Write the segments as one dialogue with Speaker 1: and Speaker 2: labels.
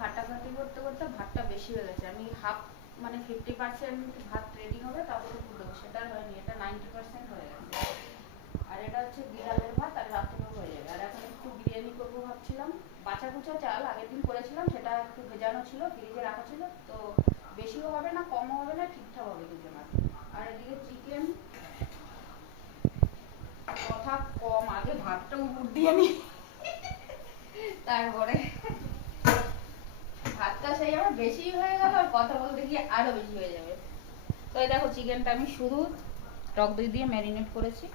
Speaker 1: ঘাটাঘাটি করতে করতে ভাতটা বেশি হয়ে গেছে। আমি হাফ মানে ফিফটি পার্সেন্ট ভাত রেডি হবে, তারপরে ফুট দেবো। সেটা হয়নি, এটা নাইনটি পার্সেন্ট হয়ে গেছে। আর এটা হচ্ছে বিড়ালের ভাত, আর রাত্রেও হয়ে যাবে। আর এখন একটু বিরিয়ানি করব ভাবছিলাম। বাছা কুচা চাল আগের দিন করেছিলাম, সেটা একটু ভেজানো ছিল, ফ্রিজে রাখা ছিল। তো বেশিও হবে না, কমও হবে না, ঠিকঠাক হবে দুজনের। আর এদিকে চিকেন কথা কম, আগে ভাতটা উপর দিয়ে নি। তারপরে সেই আমার বেশি হয়ে গেল আর কথা বলতে গিয়ে আরও বেশি হয়ে যাবে। তো এই দেখো চিকেনটা আমি শুধু টক দই দিয়ে ম্যারিনেট করেছি।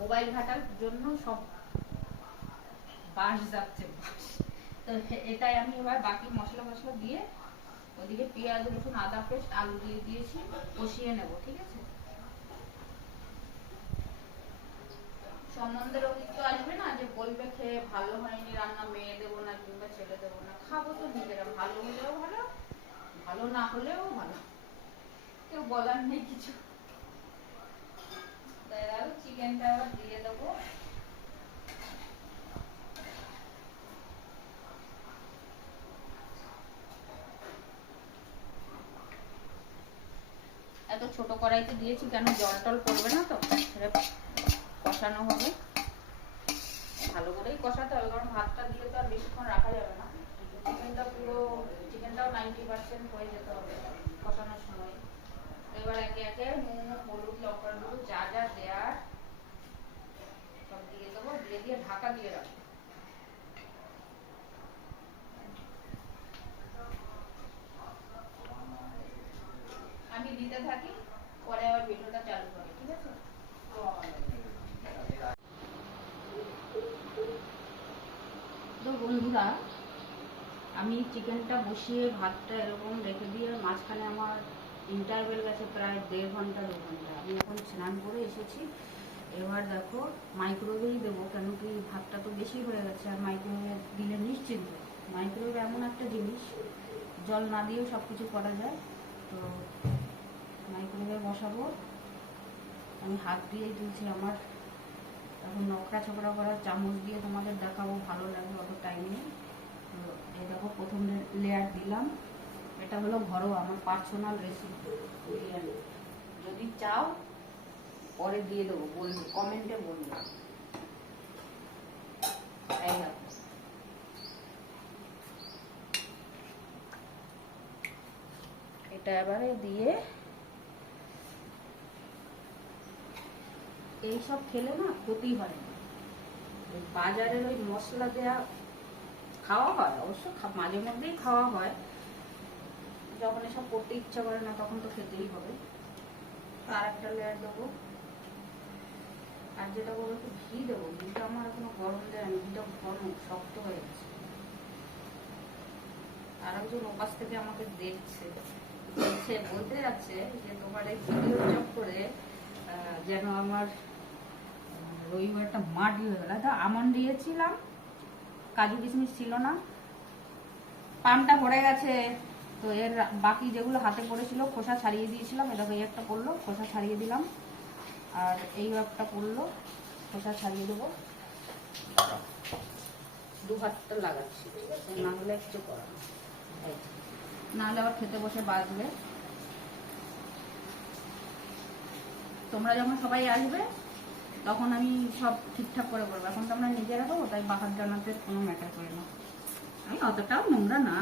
Speaker 1: মোবাইল ঘাটার জন্য সব বাস যাচ্ছে তো এটাই আমি এবার বাকি মশলা মশলা দিয়ে ওদিকে পেঁয়াজ, রসুন, আদা পেস্ট, আলু দিয়ে দিয়েছি, কষিয়ে নেব, ঠিক আছে? সম্বন্ধের অভিজ্ঞ আসবে না যে বলবে খেয়ে ভালো হয়নি রান্না, মেয়ে দেবো না কিংবা ছেলে দেবো না, খাব তো নিজেরা ভালো হলেও ভালো ভালো না হলেও ভালো। কেউ বলার নেই কিছু। চিকেনটা আবার দিয়ে দেবো। এত ছোট কড়াইতে দিয়েছি কেন? জল টল পড়বে না তো? কষানো হবে। ভালো করেই কষাতে হবে, কারণ ভাতটা দিয়ে তো আর বেশিক্ষণ রাখা যাবে না। চিকেনটা হয়ে যেতে হবে কষানোর সময়। এবার একে একে নুন, হলুদ গুঁড়ো, যা যা সব দিয়ে দিয়ে দিয়ে ঢাকা দিয়ে রাখব। আমি দিতে থাকি পরে আবার ভিডিওটা চালু করে ঠিক আছে তো বন্ধুরা আমি চিকেনটা বসিয়ে ভাতটা এরকম রেখে দিয়ে মাঝখানে আমার ইন্টারভেল গেছে প্রায় দেড় ঘণ্টা, দু ঘণ্টা। আমি এখন স্নান করে এসেছি। এবার দেখো মাইক্রোওয়েভেই দেবো, কেন কি ভাতটা তো বেশি হয়ে গেছে আর মাইক্রোওয়েভে দিলে নিশ্চিন্ত। মাইক্রোওয়েভ এমন একটা জিনিস, জল না দিয়েও সব কিছু করা যায়। তো মাইক্রোওয়েভে বসাবো। আমি হাত দিয়েই তুলছি আমার। এখন নকড়া ছোকরা করার চামচ দিয়ে তোমাদের দেখাবো, ভালো লাগবে অত টাইম দেখো, প্রথম লেয়ার দিলাম। এটা হলো ঘরোয়া, আমার পার্সোনাল রেসিপি যদি চাও, পরে দিয়ে দেবো, বলবে কমেন্টে বলবে। এটা এবারে দিয়ে এইসব খেলে না ক্ষতি হয় না। বাজারের ওই মশলা দেওয়া খাওয়া হয়, অবশ্য মাঝে মধ্যেই খাওয়া হয়। যখন এসব করতে ইচ্ছা করে না, তখন তো খেতেই হবে। আর একটা লেয়ার দেবো। আর যেটা বলব একটু ঘি দেবো। ঘিটা আমার এখনও গরম দেয়নি, ঘিটা গরম শক্ত হয়ে গেছে। আর একজন ওপাশ থেকে আমাকে দেখছে। দেখছে, বলতে যাচ্ছে যে তোমার এই ভিডিও চক করে যেন আমার রবিবারটা মাটি হয়ে গেল। আমন দিয়েছিলাম। কাজু কিশমিশ ছিল না। পামটা পড়ে গেছে, তো এর বাকি যেগুলো হাতে পড়েছিল খোসা ছাড়িয়ে দিয়েছিলাম এরকম এই একটা পড়ল, খোসা ছাড়িয়ে দিলাম। আর এই একটা পড়ল, খোসা ছাড়িয়ে দেবো। দু হাতটা লাগাচ্ছি না হলে কিছু করার নেই। না হলে আবার খেতে বসে বাজবে তোমরা যখন সবাই আসবে তখন আমি সব ঠিকঠাক করে করব এখন তো আমরা নিজেরা খাব তাই বাহার জানাতে কোনো ম্যাটার করে না। আমি অতটাও নোংরা না।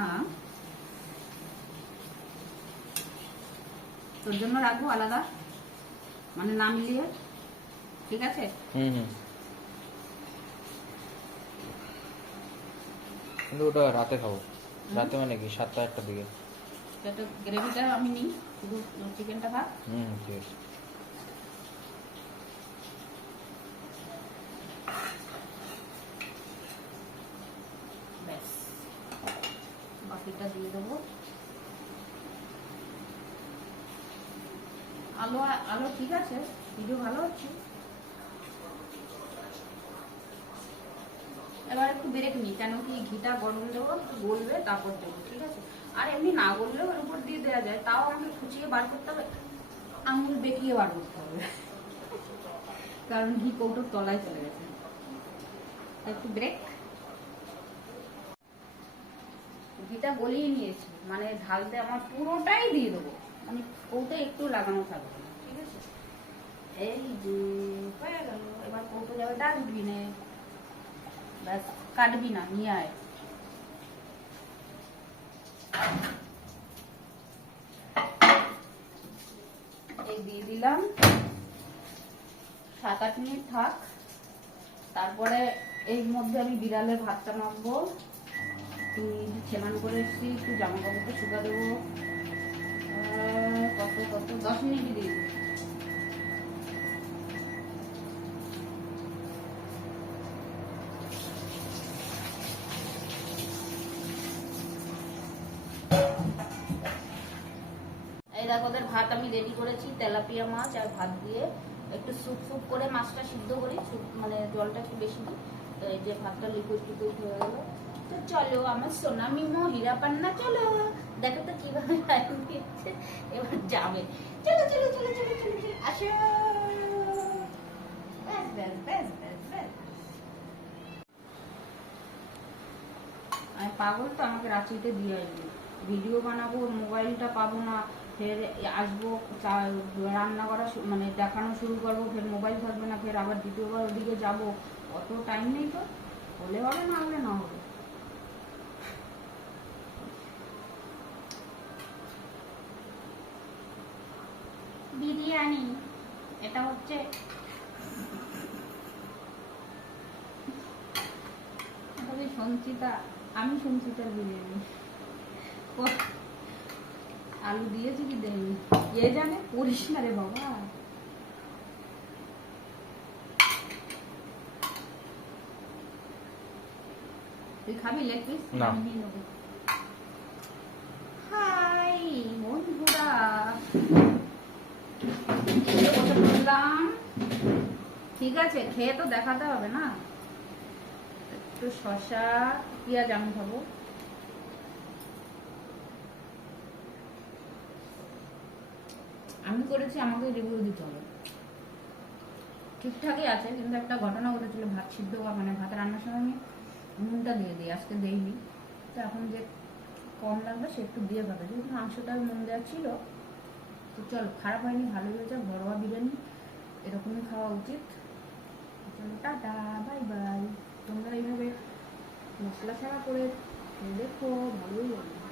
Speaker 1: তোর জন্য রাখব আলাদা মানে না মিলিয়ে ঠিক আছে?
Speaker 2: কিন্তু ওটা রাতে খাব। রাতে মানে কি? সাতটা আটটার দিকে।
Speaker 1: গ্রেভিটা আমি নিই শুধু চিকেনটা খা
Speaker 2: হুম ঠিক আছে
Speaker 1: ব্যাস বাকিটা দিয়ে দেবো। আলো আলো ঠিক আছে, ভিডিও ভালো হচ্ছে। এবার একটু ব্রেক নিই, কেন কি ঘিটা গরম দেবো গলবে, তারপর দেবো, ঠিক আছে? আর এমনি না গললেও এর উপর দিয়ে দেওয়া যায়, তাও আমাকে খুচিয়ে বার করতে হবে, আঙুল বেঁকিয়ে বার করতে হবে। কারণ ঘি কৌটোর তলায় চলে গেছে। একটু ব্রেক। ঘিটা গলিয়ে নিয়েছি। মানে ঢালতে আমার পুরোটাই দিয়ে দেবো। মানে কৌতে একটু লাগানো থাকবে। ঠিক আছে? এই যে এবার কৌটো যাবে ডাস্টবিনে। ব্যাস, কাটবি না, নিয়ে আয়। এই দিয়ে দিলাম। সাত আট মিনিট থাক। তারপরে এর মধ্যে আমি বিড়ালের ভাতটা মাখবো। স্নান করে এসেছি, একটু জামা কাপড়টা শুকা দেবো কত কত? দশ মিনিট দিয়ে দেবো ওদের ভাত আমি রেডি করেছি, তেলাপিয়া মাছ আর ভাত দিয়ে। একটু স্যুপ স্যুপ করে মাছটা সিদ্ধ করি মানে জলটা একটু বেশি দিই। তো এই যে ভাতটা লিকুইড লিকুইড হয়ে গেল। তো চলো, আমার সোনা মিমো, হীরা পান্না, চলো। দেখো তো কীভাবে লাইন দিচ্ছে এবার যাবে। চলো চলো চলো চলো চলো চলো, আসো। আমি পাগল তো আমাকে রাঁচিতে দিয়ে আসবে। ভিডিও বানাবো মোবাইলটা পাবো না, ফের আসব রান্না করা মানে দেখানো শুরু করব, ফের মোবাইল থাকবে না, ফের আবার দ্বিতীয়বার ওদিকে যাব। অত টাইম নেই তো। হলে হবে, না হলে না হবে। বিরিয়ানি। এটা হচ্ছে সঞ্চিতা আমি সঞ্চিতার বিরিয়ানি। আলু দিয়েছি কি দেয়নি? কে জানে? করিস না রে বাবা। তুই খাবি লেগ পিস?
Speaker 2: না।
Speaker 1: হাই বন্ধুরা খেয়ে বসে পড়লাম ঠিক আছে, খেয়ে তো দেখাতে হবে না। একটু শশা পেঁয়াজ আমি খাব। আমি করেছি, আমাকে রিভিউ দিতে হবে। ঠিকঠাকই আছে, কিন্তু একটা ঘটনা ঘটেছিল, ভাত সিদ্ধ বা মানে ভাত রান্নার সময় আমি নুনটা দিয়ে দিই, আজকে দেইনি। তো এখন যে কম লাগবে, সে একটু দিয়ে পাবে যেহেতু মাংসটা নুন দেওয়া ছিল, তো চলো, খারাপ হয়নি, ভালোই হয়েছে, ঘরোয়া বিরিয়ানি, এরকমই খাওয়া উচিত। চলো টাটা বাই বাই তোমরা এইভাবে মশলা ছাড়া করে দেখো ভালোই লাগবে